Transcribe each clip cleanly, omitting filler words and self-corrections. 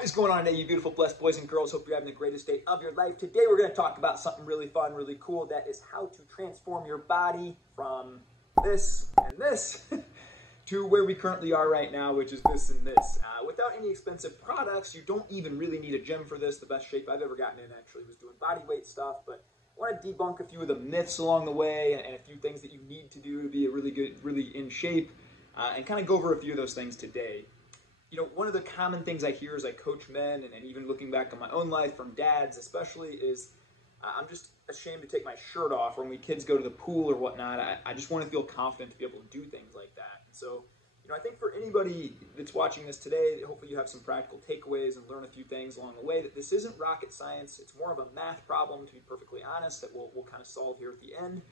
What is going on today, you beautiful, blessed boys and girls? Hope you're having the greatest day of your life. Today we're going to talk about something really fun, really cool. That is how to transform your body from this and this to where we currently are right now, which is this and this. Without any expensive products, you don't even really need a gym for this. The best shape I've ever gotten in actually was doing body weight stuff, but I want to debunk a few of the myths along the way and a few things that you need to do to be a really in shape, and kind of go over a few of those things today. You know, one of the common things I hear as I coach men, and even looking back on my own life from dads especially, is I'm just ashamed to take my shirt off when we kids go to the pool or whatnot. I just want to feel confident to be able to do things like that. And so, you know, I think for anybody that's watching this today, hopefully you have some practical takeaways and learn a few things along the way, that this isn't rocket science. It's more of a math problem, to be perfectly honest, that we'll kind of solve here at the end.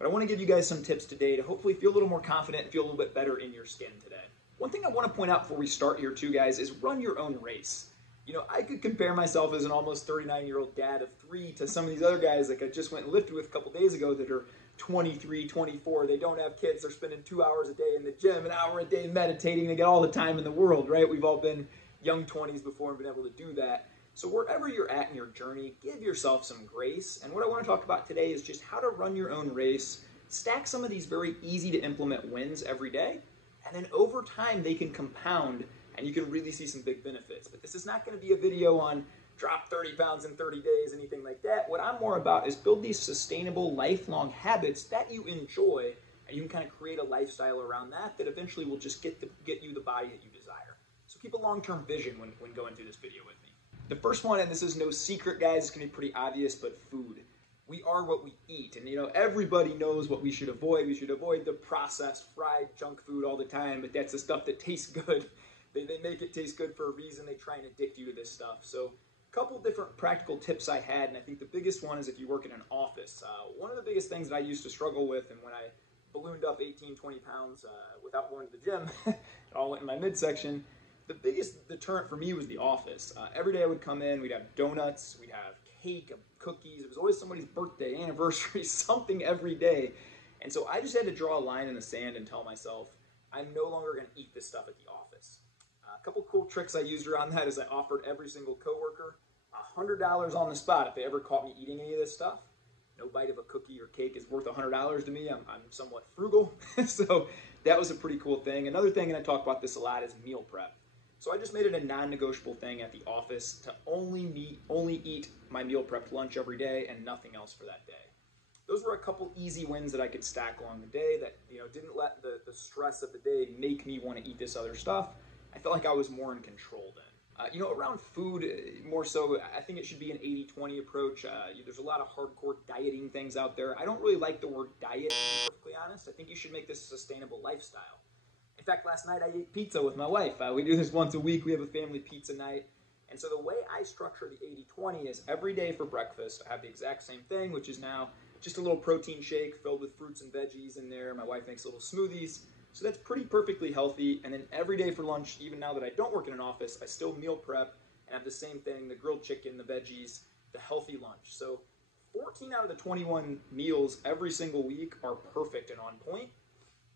But I want to give you guys some tips today to hopefully feel a little more confident and feel a little bit better in your skin today. One thing I want to point out before we start here too, guys, is run your own race. You know, I could compare myself as an almost 39-year-old dad of 3 to some of these other guys like I just went and lifted with a couple days ago that are 23, 24. They don't have kids. They're spending 2 hours a day in the gym, an hour a day meditating. They get all the time in the world, right? We've all been young 20s before and been able to do that. So wherever you're at in your journey, give yourself some grace. And what I want to talk about today is just how to run your own race, stack some of these very easy to implement wins every day, and then over time, they can compound and you can really see some big benefits. But this is not going to be a video on drop 30 pounds in 30 days, anything like that. What I'm more about is build these sustainable, lifelong habits that you enjoy, and you can kind of create a lifestyle around that that eventually will just get you the body that you desire. So keep a long-term vision when going through this video with me. The first one, and this is no secret, guys, it's going to be pretty obvious, but food. We are what we eat, and you know, everybody knows what we should avoid. We should avoid the processed, fried junk food all the time, but that's the stuff that tastes good. They make it taste good for a reason. They try and addict you to this stuff. So a couple different practical tips I had, and I think the biggest one is if you work in an office. One of the biggest things that I used to struggle with, and when I ballooned up 18, 20 pounds without going to the gym, it all went in my midsection, the biggest deterrent for me was the office. Every day I would come in, we'd have donuts, we'd have cake, cookies. It was always somebody's birthday, anniversary, something every day. And so I just had to draw a line in the sand and tell myself, I'm no longer going to eat this stuff at the office. A couple cool tricks I used around that is I offered every single coworker $100 on the spot if they ever caught me eating any of this stuff. No bite of a cookie or cake is worth $100 to me. I'm somewhat frugal. So that was a pretty cool thing. Another thing, and I talk about this a lot, is meal prep. So I just made it a non-negotiable thing at the office to only eat my meal prepped lunch every day and nothing else for that day. Those were a couple easy wins that I could stack along the day that, you know, didn't let the stress of the day make me want to eat this other stuff. I felt like I was more in control then. You know, around food, more so, I think it should be an 80-20 approach. There's a lot of hardcore dieting things out there. I don't really like the word diet, to be perfectly honest. I think you should make this a sustainable lifestyle. In fact, last night I ate pizza with my wife. We do this once a week. We have a family pizza night. And so the way I structure the 80-20 is every day for breakfast, I have the exact same thing, which is now just a little protein shake filled with fruits and veggies in there. My wife makes little smoothies. So that's pretty perfectly healthy. And then every day for lunch, even now that I don't work in an office, I still meal prep and have the same thing, the grilled chicken, the veggies, the healthy lunch. So 14 out of the 21 meals every single week are perfect and on point.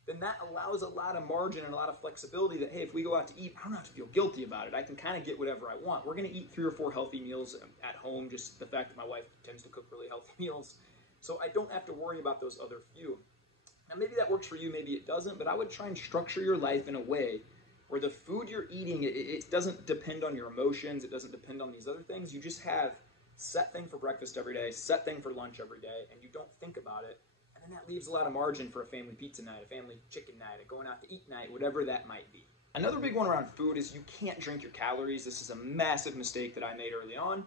Then that allows a lot of margin and a lot of flexibility that, hey, if we go out to eat, I don't have to feel guilty about it. I can kind of get whatever I want. We're going to eat 3 or 4 healthy meals at home, just the fact that my wife tends to cook really healthy meals. So I don't have to worry about those other few. Now, maybe that works for you, maybe it doesn't, but I would try and structure your life in a way where the food you're eating, it doesn't depend on your emotions, it doesn't depend on these other things. You just have set thing for breakfast every day, set thing for lunch every day, and you don't think about it. And then that leaves a lot of margin for a family pizza night, a family chicken night, a going out to eat night, whatever that might be. Another big one around food is you can't drink your calories. This is a massive mistake that I made early on.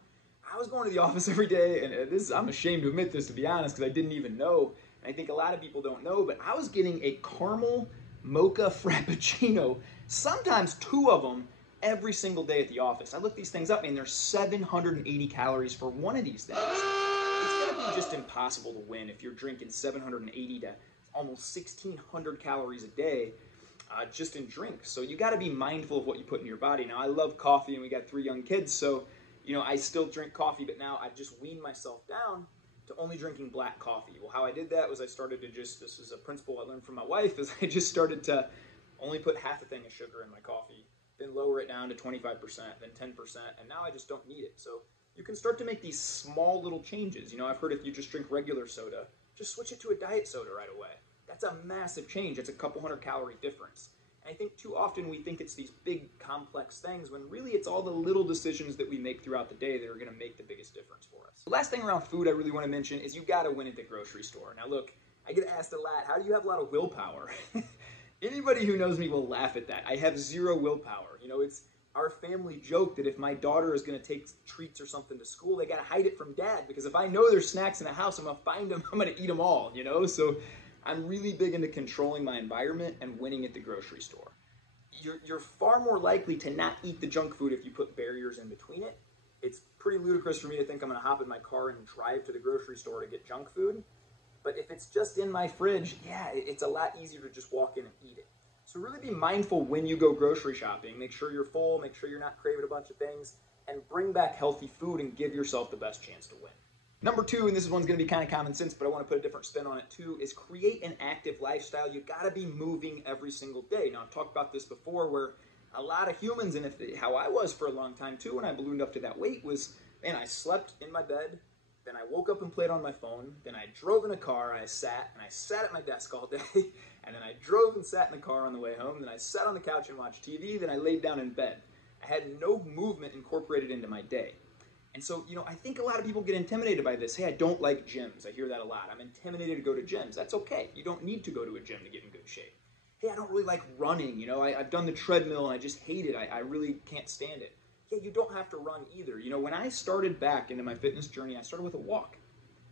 I was going to the office every day, and I'm ashamed to admit this, to be honest, because I didn't even know. And I think a lot of people don't know, but I was getting a caramel mocha frappuccino, sometimes 2 of them, every single day at the office. I looked these things up, and there's 780 calories for one of these things. It's going to be just impossible to win if you're drinking 780 to almost 1,600 calories a day just in drinks. So you got to be mindful of what you put in your body. Now, I love coffee, and we got 3 young kids, so you know, I still drink coffee, but now I've just weaned myself down to only drinking black coffee. Well, how I did that was I started to this is a principle I learned from my wife, is I just started to only put half a thing of sugar in my coffee then lower it down to 25%, then 10%, and now I just don't need it. So you can start to make these small little changes. You know, I've heard if you just drink regular soda, just switch it to a diet soda right away. That's a massive change. It's a couple 100-calorie difference. And I think too often we think it's these big, complex things when really it's all the little decisions that we make throughout the day that are going to make the biggest difference for us. The last thing around food I really want to mention is you got to win at the grocery store. Now look, I get asked a lot, how do you have a lot of willpower? Anybody who knows me will laugh at that. I have zero willpower. You know, it's our family joke that if my daughter is going to take treats or something to school, they got to hide it from dad, because if I know there's snacks in the house, I'm going to find them, I'm going to eat them all, you know? So I'm really big into controlling my environment and winning at the grocery store. You're far more likely to not eat the junk food if you put barriers in between it. It's pretty ludicrous for me to think I'm going to hop in my car and drive to the grocery store to get junk food. But if it's just in my fridge, yeah, it's a lot easier to just walk in and eat it. So really be mindful when you go grocery shopping. Make sure you're full, make sure you're not craving a bunch of things, and bring back healthy food and give yourself the best chance to win. Number two, and this one's going to be kind of common sense, but I want to put a different spin on it too, is create an active lifestyle. You got to be moving every single day. Now, I've talked about this before where a lot of humans, and how I was for a long time too when I ballooned up to that weight was, man, I slept in my bed, then I woke up and played on my phone, then I drove in a car and I sat at my desk all day, and then I drove and sat in the car on the way home, then I sat on the couch and watched TV, then I laid down in bed. I had no movement incorporated into my day. And so, you know, I think a lot of people get intimidated by this. Hey, I don't like gyms. I hear that a lot. I'm intimidated to go to gyms. That's okay. You don't need to go to a gym to get in good shape. Hey, I don't really like running. You know, I've done the treadmill and I just hate it. I really can't stand it. Yeah, you don't have to run either. You know, when I started back into my fitness journey, I started with a walk.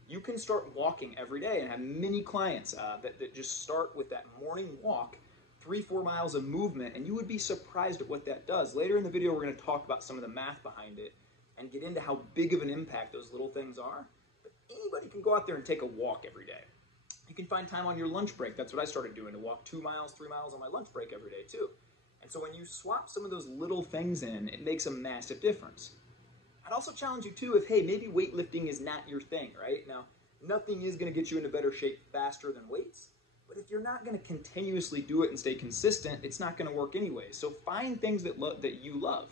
You can start walking every day and have many clients that just start with that morning walk, 3-4 miles of movement, and you would be surprised at what that does. Later in the video, we're going to talk about some of the math behind it and get into how big of an impact those little things are. But anybody can go out there and take a walk every day. You can find time on your lunch break. That's what I started doing, to walk 2 miles, 3 miles on my lunch break every day too. And so when you swap some of those little things in, it makes a massive difference. I'd also challenge you too if, hey, maybe weightlifting is not your thing, right? Now, nothing is going to get you into better shape faster than weights, but if you're not going to continuously do it and stay consistent, it's not going to work anyway. So find things that you love.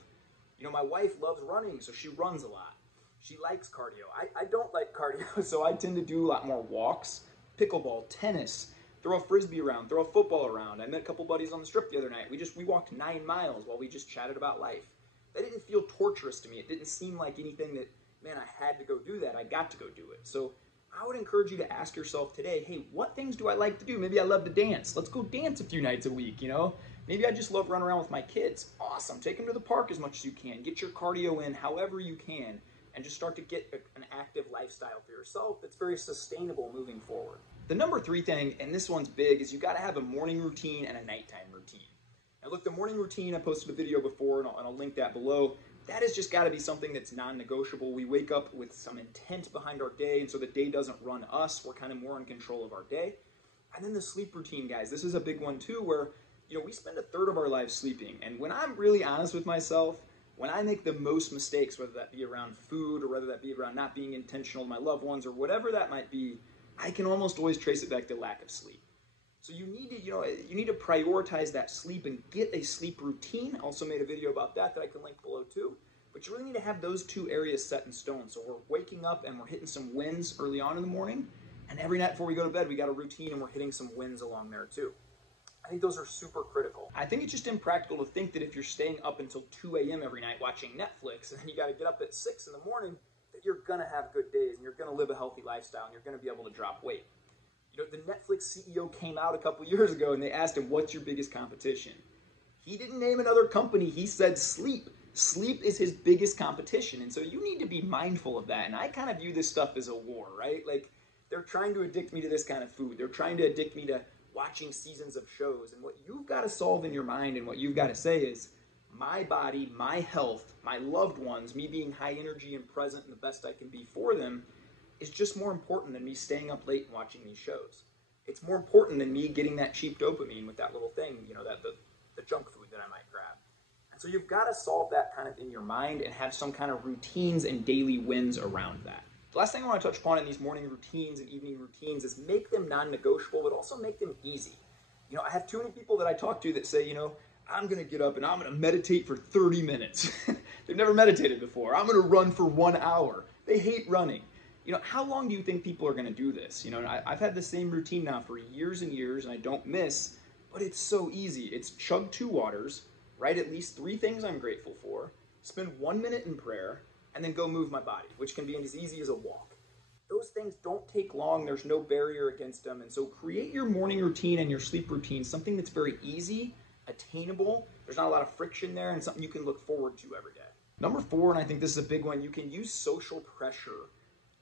You know, my wife loves running, so she runs a lot. She likes cardio. I don't like cardio, so I tend to do a lot more walks, pickleball, tennis, throw a frisbee around, throw a football around. I met a couple buddies on the strip the other night. We walked 9 miles while we just chatted about life. That didn't feel torturous to me. It didn't seem like anything that, man, I had to go do that. I got to go do it. So I would encourage you to ask yourself today, hey, what things do I like to do? Maybe I love to dance. Let's go dance a few nights a week, you know? Maybe I just love running around with my kids. Awesome. Take them to the park as much as you can. Get your cardio in however you can, and just start to get an active lifestyle for yourself that's very sustainable moving forward. The number 3 thing, and this one's big, is you got to have a morning routine and a nighttime routine. Now look, the morning routine, I posted a video before, and I'll link that below. That has just got to be something that's non-negotiable. We wake up with some intent behind our day, and so the day doesn't run us. We're kind of more in control of our day. And then the sleep routine, guys. This is a big one too, where, you know, we spend a third of our lives sleeping. And when I'm really honest with myself, when I make the most mistakes, whether that be around food or whether that be around not being intentional with my loved ones or whatever that might be, I can almost always trace it back to lack of sleep. So you need to prioritize that sleep and get a sleep routine. I also made a video about that I can link below too. But you really need to have those 2 areas set in stone. So we're waking up and we're hitting some wins early on in the morning. And every night before we go to bed, we got a routine and we're hitting some wins along there too. I think those are super critical. I think it's just impractical to think that if you're staying up until 2 a.m. every night watching Netflix and then you got to get up at 6 in the morning, that you're going to have good days and you're going to live a healthy lifestyle and you're going to be able to drop weight. You know, the Netflix CEO came out a couple years ago and they asked him, what's your biggest competition? He didn't name another company. He said sleep. Sleep is his biggest competition. And so you need to be mindful of that. And I kind of view this stuff as a war, right? Like, they're trying to addict me to this kind of food. They're trying to addict me to watching seasons of shows. And what you've got to solve in your mind and what you've got to say is, my body, my health, my loved ones, me being high energy and present and the best I can be for them is just more important than me staying up late and watching these shows. It's more important than me getting that cheap dopamine with that little thing, you know, that the junk food that I might grab. And so you've got to solve that kind of in your mind and have some kind of routines and daily wins around that. The last thing I want to touch upon in these morning routines and evening routines is make them non-negotiable, but also make them easy. You know, I have too many people that I talk to that say, you know, I'm going to get up and I'm going to meditate for 30 minutes. They've never meditated before. I'm going to run for 1 hour. They hate running. You know, how long do you think people are going to do this? You know, I've had the same routine now for years and years, and I don't miss, but it's so easy. It's chug 2 waters, write at least 3 things I'm grateful for, spend 1 minute in prayer, and then go move my body, which can be as easy as a walk. Those things don't take long. There's no barrier against them. And so create your morning routine and your sleep routine, something that's very easy, attainable. There's not a lot of friction there, and something you can look forward to every day. Number 4, and I think this is a big one, you can use social pressure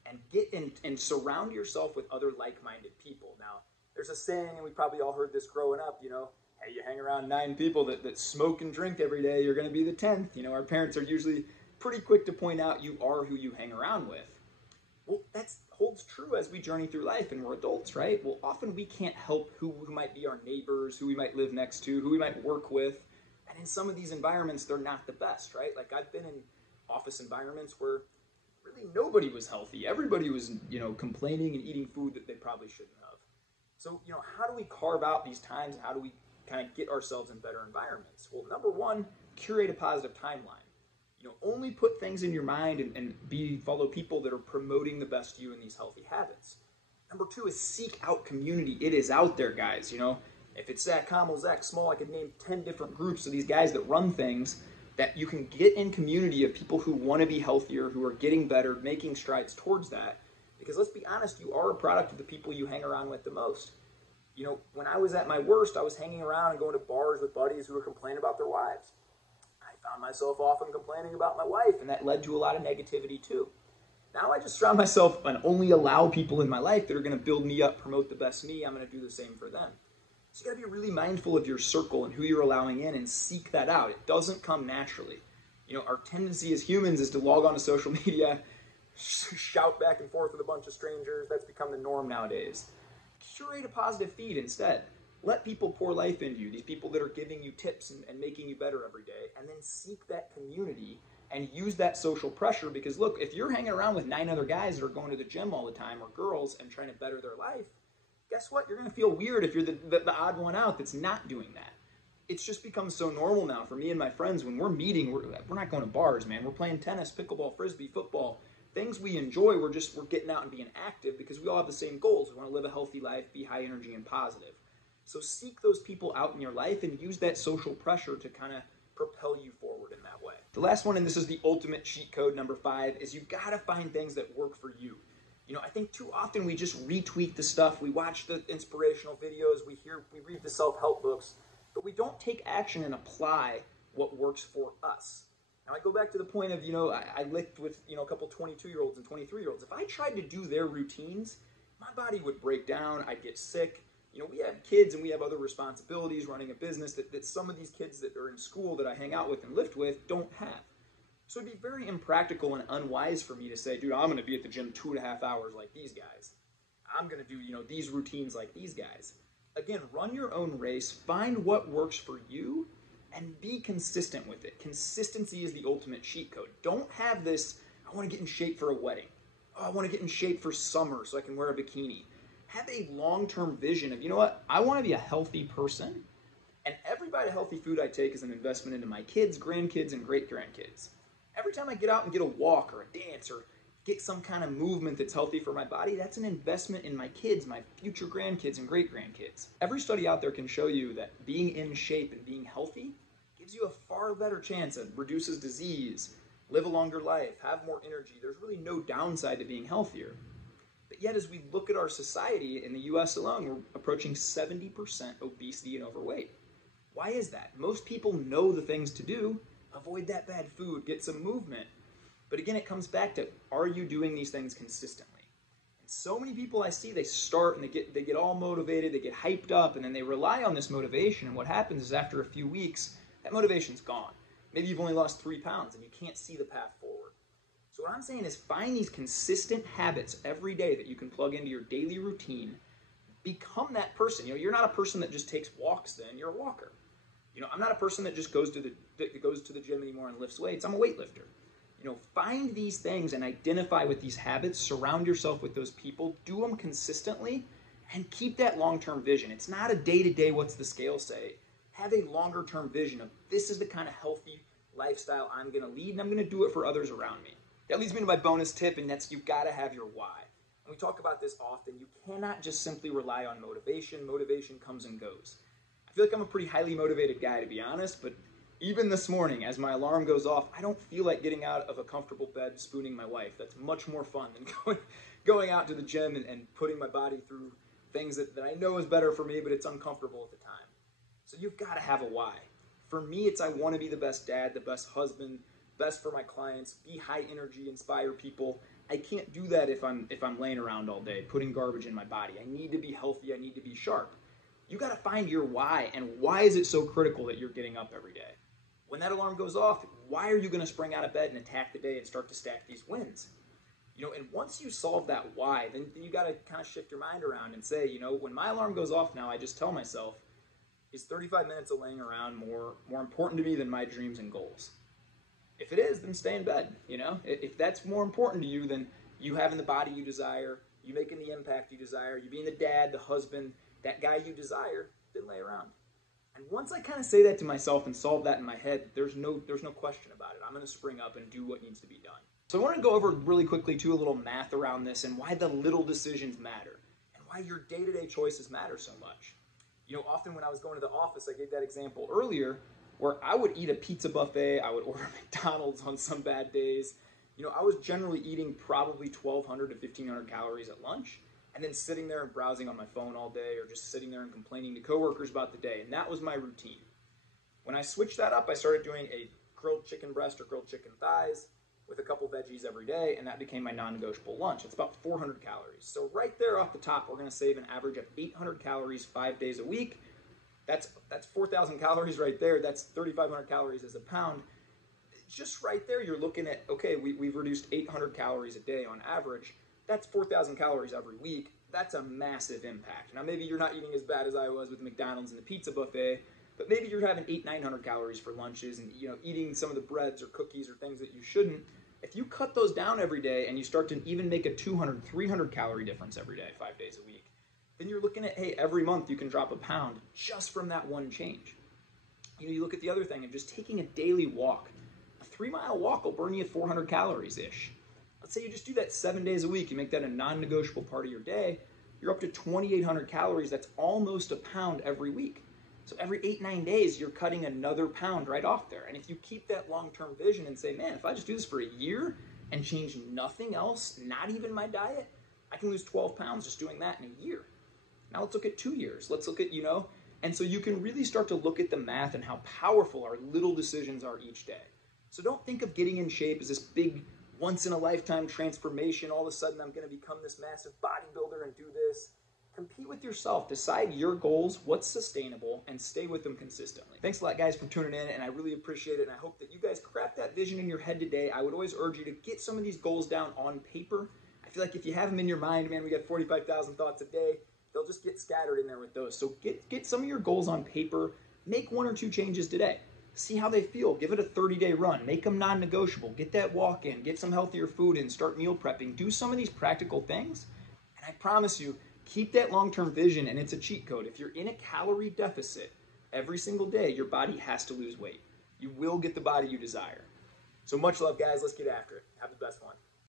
and get in and surround yourself with other like-minded people. Now, there's a saying, and we probably all heard this growing up, you know, hey, you hang around 9 people that smoke and drink every day, you're going to be the 10th. You know, our parents are usually pretty quick to point out you are who you hang around with. Well, that holds true as we journey through life and we're adults, right? Well, often we can't help who might be our neighbors, who we might live next to, who we might work with. And in some of these environments, they're not the best, right? Like I've been in office environments where really nobody was healthy. Everybody was, you know, complaining and eating food that they probably shouldn't have. So, you know, how do we carve out these times? How do we kind of get ourselves in better environments? Well, number 1, curate a positive timeline. You know, only put things in your mind and follow people that are promoting the best you in these healthy habits. Number 2 is seek out community. It is out there, guys. You know, if it's Zach Commel, Zach Small, I could name 10 different groups of these guys that run things that you can get in community of people who want to be healthier, who are getting better, making strides towards that. Because let's be honest, you are a product of the people you hang around with the most. You know, when I was at my worst, I was hanging around and going to bars with buddies who were complaining about their wives. Found myself often complaining about my wife, and that led to a lot of negativity too. Now I just surround myself and only allow people in my life that are going to build me up, promote the best me. I'm going to do the same for them. So you got to be really mindful of your circle and who you're allowing in and seek that out. It doesn't come naturally. You know, our tendency as humans is to log on to social media, shout back and forth with a bunch of strangers. That's become the norm nowadays. Curate a positive feed instead. Let people pour life into you, these people that are giving you tips and making you better every day, and then seek that community and use that social pressure. Because look, if you're hanging around with 9 other guys that are going to the gym all the time, or girls, and trying to better their life, guess what? You're going to feel weird if you're the odd one out that's not doing that. It's just become so normal now for me and my friends. When we're meeting, we're not going to bars, man. We're playing tennis, pickleball, frisbee, football, things we enjoy. We're getting out and being active because we all have the same goals. We want to live a healthy life, be high energy and positive. So seek those people out in your life and use that social pressure to kind of propel you forward in that way. The last one, and this is the ultimate cheat code, number 5, is you got to find things that work for you. You know, I think too often we just retweet the stuff. We watch the inspirational videos. We read the self-help books, but we don't take action and apply what works for us. Now, I go back to the point of, you know, I lived with, you know, a couple 22-year-olds and 23-year-olds. If I tried to do their routines, my body would break down. I'd get sick. You know, we have kids and we have other responsibilities running a business that some of these kids that are in school that I hang out with and lift with don't have. So it'd be very impractical and unwise for me to say, dude, I'm going to be at the gym 2.5 hours like these guys. I'm going to do, you know, these routines like these guys. Again, run your own race, find what works for you, and be consistent with it. Consistency is the ultimate cheat code. Don't have this, I want to get in shape for a wedding. Oh, I want to get in shape for summer so I can wear a bikini. Have a long-term vision of, you know what, I want to be a healthy person, and every bite of healthy food I take is an investment into my kids, grandkids, and great-grandkids. Every time I get out and get a walk or a dance or get some kind of movement that's healthy for my body, that's an investment in my kids, my future grandkids and great-grandkids. Every study out there can show you that being in shape and being healthy gives you a far better chance of reduces disease, live a longer life, have more energy. There's really no downside to being healthier. But yet, as we look at our society, in the US alone, we're approaching 70% obesity and overweight. Why is that? Most people know the things to do. Avoid that bad food, get some movement. But again, it comes back to, are you doing these things consistently? And so many people I see, they start and they get all motivated, they get hyped up, and then they rely on this motivation. And what happens is after a few weeks, that motivation's gone. Maybe you've only lost 3 pounds and you can't see the path forward. So what I'm saying is find these consistent habits every day that you can plug into your daily routine. Become that person. You know, you're not a person that just takes walks then, you're a walker. You know, I'm not a person that just goes to the gym anymore and lifts weights. I'm a weightlifter. You know, find these things and identify with these habits, surround yourself with those people, do them consistently, and keep that long-term vision. It's not a day-to-day, what's the scale say? have a longer term vision of this is the kind of healthy lifestyle I'm going to lead, and I'm going to do it for others around me. That leads me to my bonus tip, and that's you've got to have your why. And we talk about this often. You cannot just simply rely on motivation. Motivation comes and goes. I feel like I'm a pretty highly motivated guy, to be honest, but even this morning, as my alarm goes off, I don't feel like getting out of a comfortable bed spooning my wife. That's much more fun than going out to the gym and putting my body through things that I know is better for me, but it's uncomfortable at the time. So you've got to have a why. For me, it's I want to be the best dad, the best husband, best for my clients, be high energy, inspire people. I can't do that if I'm laying around all day, putting garbage in my body. I need to be healthy. I need to be sharp. You got to find your why, and why is it so critical that you're getting up every day? When that alarm goes off, why are you going to spring out of bed and attack the day and start to stack these wins? And once you solve that why, then you got to kind of shift your mind around and say, when my alarm goes off now, I just tell myself, is 35 minutes of laying around more important to me than my dreams and goals? If it is, then stay in bed. If that's more important to you than you having the body you desire, you making the impact you desire, you being the dad, the husband, that guy you desire, then lay around. And once I kind of say that to myself and solve that in my head, there's no question about it. I'm going to spring up and do what needs to be done. So I want to go over really quickly too a little math around this and why the little decisions matter and why your day-to-day choices matter so much. Often when I was going to the office, I gave that example earlier, where I would eat a pizza buffet, I would order McDonald's on some bad days. I was generally eating probably 1,200 to 1,500 calories at lunch, and then sitting there and browsing on my phone all day, or just sitting there and complaining to coworkers about the day, and that was my routine. When I switched that up, I started doing a grilled chicken breast or grilled chicken thighs with a couple veggies every day, and that became my non-negotiable lunch. It's about 400 calories. So right there off the top, we're going to save an average of 800 calories 5 days a week. That's 4,000 calories right there. That's 3,500 calories as a pound. Just right there, you're looking at, okay, we've reduced 800 calories a day on average. That's 4,000 calories every week. That's a massive impact. Now, maybe you're not eating as bad as I was with McDonald's and the pizza buffet, but maybe you're having 900 calories for lunches and eating some of the breads or cookies or things that you shouldn't. If you cut those down every day and you start to even make a 200, 300 calorie difference every day, 5 days a week, then you're looking at, hey, every month you can drop a pound just from that one change. You look at the other thing of just taking a daily walk. A 3-mile walk will burn you 400 calories-ish. Let's say you just do that 7 days a week. You make that a non-negotiable part of your day. You're up to 2,800 calories. That's almost a pound every week. So every 8-9 days, you're cutting another pound right off there. And if you keep that long-term vision and say, man, if I just do this for a year and change nothing else, not even my diet, I can lose 12 pounds just doing that in a year. Now let's look at 2 years. Let's look at, and so you can really start to look at the math and how powerful our little decisions are each day. So don't think of getting in shape as this big once-in-a-lifetime transformation. All of a sudden, I'm going to become this massive bodybuilder and do this. Compete with yourself. Decide your goals, what's sustainable, and stay with them consistently. Thanks a lot, guys, for tuning in, and I really appreciate it, and I hope that you guys craft that vision in your head today. I would always urge you to get some of these goals down on paper. I feel like if you have them in your mind, man, we got 45,000 thoughts a day. They'll just get scattered in there with those. So get some of your goals on paper. Make 1 or 2 changes today. See how they feel. Give it a 30-day run. Make them non-negotiable. Get that walk in. Get some healthier food in. Start meal prepping. Do some of these practical things. And I promise you, keep that long-term vision, and it's a cheat code. If you're in a calorie deficit every single day, your body has to lose weight. You will get the body you desire. So much love, guys. Let's get after it. Have the best one.